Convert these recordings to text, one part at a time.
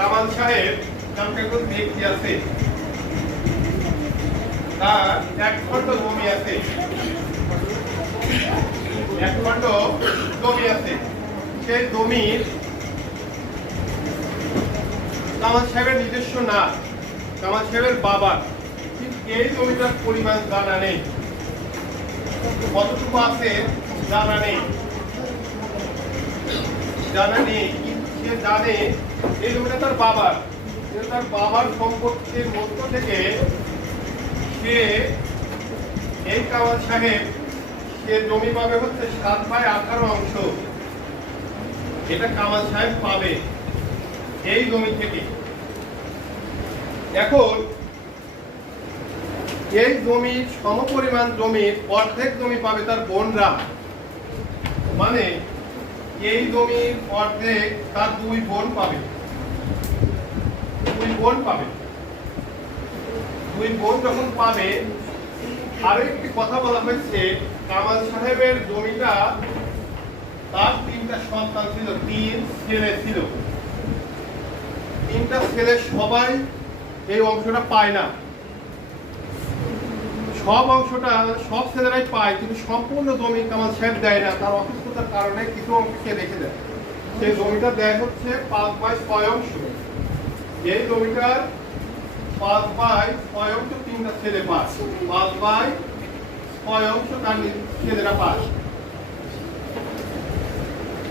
কামাল সাহেব নামক একজন ব্যক্তি আছে। তার এক খণ্ড জমি আছে। এক খণ্ড জমি আছে। সেই জমির কামাল সাহেবের নিজস্ব না। কামাল সাহেবের বাবা এই জমিটার পরিমাণ জানা নেই। কতটুকু আছে জানা নেই। জানা নেই। সে জানে এই জমিটা তার বাবার তার বাবার সম্পত্তির মধ্য থেকে সে এই সাহেব, সে জমি পাবে হচ্ছে সাত আঠারো অংশ। এটা কামাল সাহেব পাবে এই জমি থেকে। এখন এই সমপরিমাণ জমির অর্ধেক জমি পাবে তার বোনরা। মানে এই জমির অর্ধেক তার দুই বোন পাবে। দুই বোন পাবে। দুই বোন যখন পাবে, আরও একটি কথা বলা হয়েছে, কামাল সাহেবের জমিটা তার তিনটা সন্তান ছিল, তিন ছেলে ছিল। তিনটা ছেলে সবাই এই অংশটা পায় না। সব অংশটা, সব ছেলেরাই পায়, কিন্তু সম্পূর্ণ জমি কামাল সাহেব দেয় না, তার অসুস্থতার কারণে কিছু অংশ রেখে দেয়। সেই জমিটা দেয় হচ্ছে পাঁচ বাই ছয় অংশ। এই জমিটার পাঁচ বাই ছয় অংশ তিনটা ছেলে পায়, পাঁচ বাই ছয় অংশ তার ছেলেরা পায়।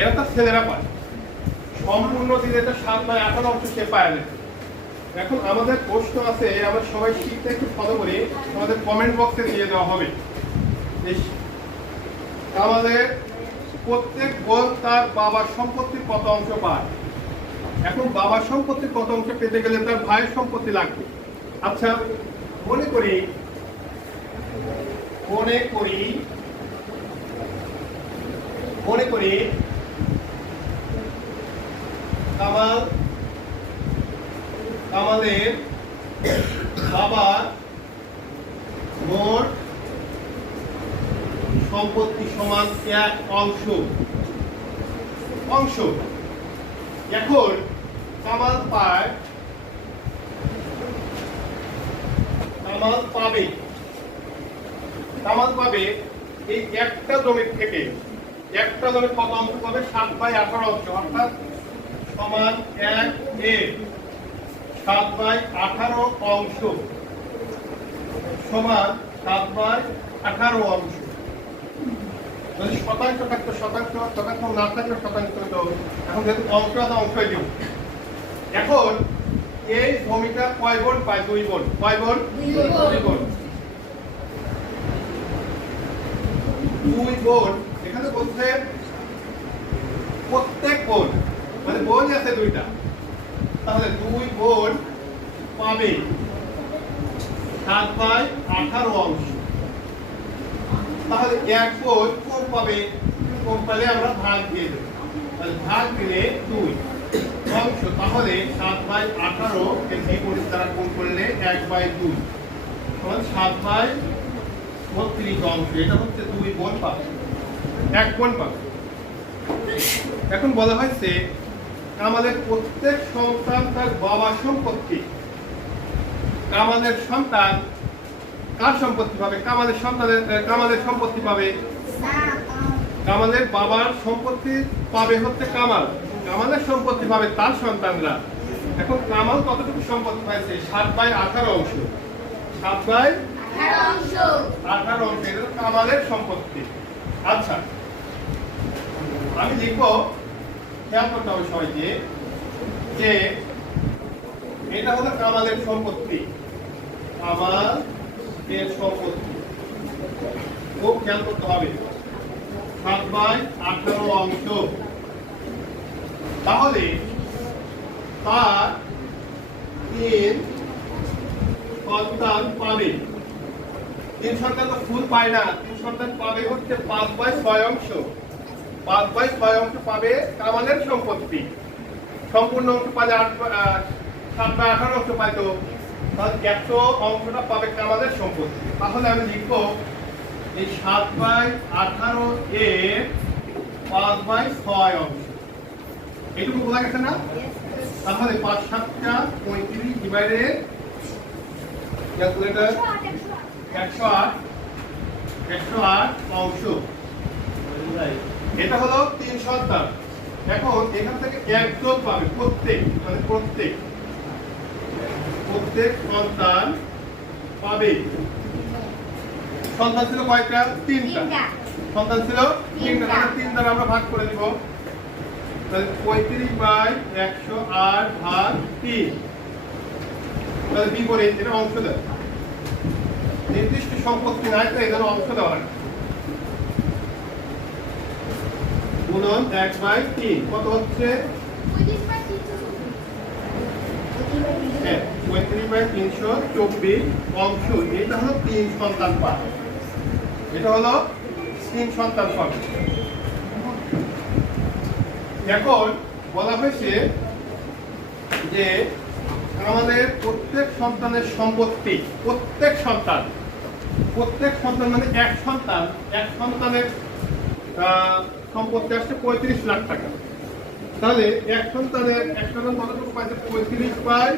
এরা তার ছেলেরা পায়। সম্পূর্ণ দিলে এটা সাত বাই আঠারো অংশ সে পায় না। এখন আমাদের প্রশ্ন আছে, আমরা সবাই শিখতে একটু ফলো করি, আমাদের কমেন্ট বক্সে দিয়ে দেওয়া হবে। আমাদের প্রত্যেক বোন তার বাবার সম্পত্তির কত অংশ পায়? এখন বাবার সম্পত্তির কত অংশ পেতে গেলে তার ভাইয়ের সম্পত্তি লাগবে? আচ্ছা মনে করি মনে করি মনে করি, কামাল আমাদের বাবার মোট সম্পত্তি সমান এক অংশ। অংশ। এখন কামাল পায়, কামাল পাবে। কামাল পাবে এই একটা জমির থেকে। একটা জমি কত অংশ পাবে? সাত বাই আঠারো অংশ। অর্থাৎ সমান এক এ। সাত বাই আঠারো অংশ। সমান সাত বাই আঠারো অংশ। যদি শতাংশ থাকতো, শতাংশ শতাংশ না থাকলে শতাংশ হতো এখন যেহেতু অংশ আছে অংশই দিব এখন এই ভূমিটা কয় বোন? পায় দুই বোন। কয় বোন। দুই বোন। দুই বোন। এখানে বলছে প্রত্যেক বোন। মানে বোন আছে দুইটা। তাহলে দুই বোন পাবে। সাত বাই আঠারো অংশ। তাহলে এক বোন কম পাবে? কম পেলে আমরা ভাগ দিয়ে দেবো। তাহলে ভাগ দিলে দুই। অংশ, তাহলে সাত বাই আঠারো বোনের দ্বারা গুণ করলে এক বাই দুই। তাহলে সাত বাই বত্রিশ অংশ, এটা হচ্ছে দুই বোন পাবে। এক বোন পাবে। এখন বলা হয়েছে আমাদের প্রত্যেক সন্তান তার বাবার সম্পত্তি। কামালের সন্তান কার সম্পত্তি পাবে? কামালের সন্তানের কামালের সম্পত্তি পাবে? কামালের বাবার সম্পত্তি পাবে হচ্ছে কামাল। কামালের সম্পত্তি পাবে তার সন্তানরা। এখন কামাল কতটুকু সম্পত্তি পাইছে? সাত বাই আঠারো অংশ। সাত বাই আঠারো অংশ। এটা কামালের সম্পত্তি। আচ্ছা আমি লিখব খেয়াল করতে হবে সবাইকে যে এটা হলো কামালের সম্পত্তি। কামাল সম্পত্তি। খুব খেয়াল করতে হবে। সাত বাই আঠারো অংশ। তাহলে তার তিন সন্তান পাবে। তিন সন্তান তো ফুল পায় না, তিন সন্তান পাবে হচ্ছে পাঁচ বাই ছয় অংশ। পাঁচ বাই ছয় অংশ পাবে কামালের সম্পত্তি। সম্পূর্ণ অংশ পালে আট সাত বাই আঠারো অংশ পাইতো তাহলে একশো অংশটা পাবে কামালের সম্পত্তি। তাহলে আমি লিখব এই সাত বাই আঠারো এর পাঁচ বাই ছয় অংশ। এইটুকু বোঝা গেছে না? তাহলে পাঁচ সাতটা পঁয়ত্রিশ ডিভাইডেড ক্যালকুলেটর একশো আট একশো আট অংশ। এটা হলো তিন সন্তান। এখন এখান থেকে একজন পাবে প্রত্যেক মানে প্রত্যেক। প্রত্যেক সন্তান পাবে। সন্তান ছিল কয়টা? তিনটা। সন্তান ছিল তিনটা। তাহলে তিন দ্বারা আমরা ভাগ করে দিব। তাহলে পঁয়ত্রিশ বাই একশো আট ভাগ তিন। তাহলে বিপরীত এটা অংশ দেয় নির্দিষ্ট সম্পত্তি নাই তো এদের অংশ দেওয়া হয় গুণন এক বাই তিন। কত হচ্ছে? পঁয়ত্রিশ বাই তিনশো চব্বিশ অংশ। এটা হলো তিন সন্তান এটা তিন সন্তান এখন বলা হয়েছে যে আমাদের প্রত্যেক সন্তানের সম্পত্তি, প্রত্যেক সন্তান প্রত্যেক সন্তান মানে এক সন্তান, এক সন্তানের সম্পত্তি আসছে পঁয়ত্রিশ লাখ টাকা। তাহলে এক সন্তানের, এক সন্তান কতটুকু পাইছে? পঁয়ত্রিশ বাই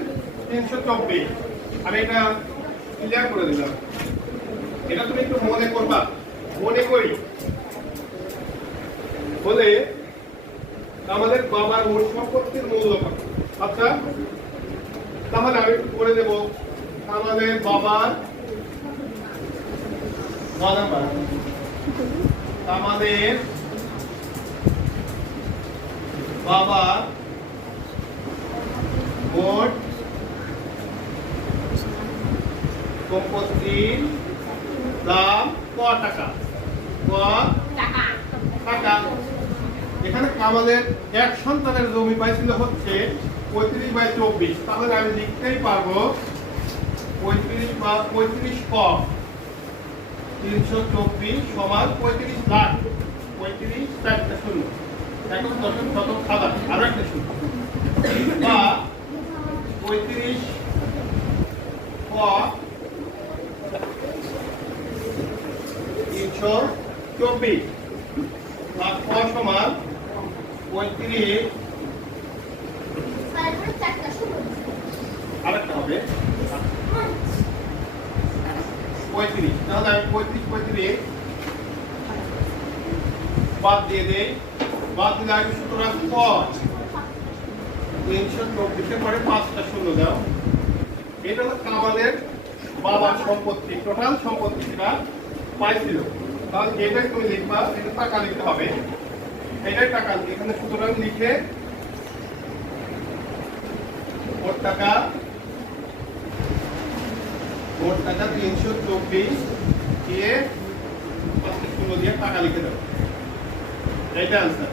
তিনশো চব্বিশ। আমি এটা ক্লিয়ার করে দিলাম। এটা তুমি একটু মনে করবা, মনে করি। বলে আমাদের বাবার মোট সম্পত্তির মূল্য কত? আচ্ছা তাহলে আমি একটু করে দেব। আমাদের বাবার আমাদের বাবা মোট সম্পত্তির দাম ক টাকা? ক টাকা। এখানে আমাদের এক সন্তানের জমি পাইছিল হচ্ছে পঁয়ত্রিশ বাই চব্বিশ। তাহলে আমি লিখতেই পারব পঁয়ত্রিশ বা পঁয়ত্রিশ ক। তিনশো চব্বিশ সমান পঁয়ত্রিশ লাখ। পঁয়ত্রিশ চারটা শূন্য। এখন দশম শতক আরও একটা হবে পঁয়ত্রিশ তাহলে আমি পঁয়ত্রিশ পঁয়ত্রিশ বাদ দিয়ে দেই সুতরাং পর পাঁচটা শূন্য দাও। এটা হচ্ছে আমাদের বাবার সম্পত্তি, টোটাল সম্পত্তি সেটা পাইছিল। তাহলে এটাই তুমি লিখবা এটা টাকা লিখতে হবে। এটাই টাকা। এখানে সুতরাং লিখে মোট টাকা মোট টাকা তিনশো চব্বিশ দিয়ে পাঁচটা শূন্য দিয়ে টাকা লিখে দেবো এইটা answer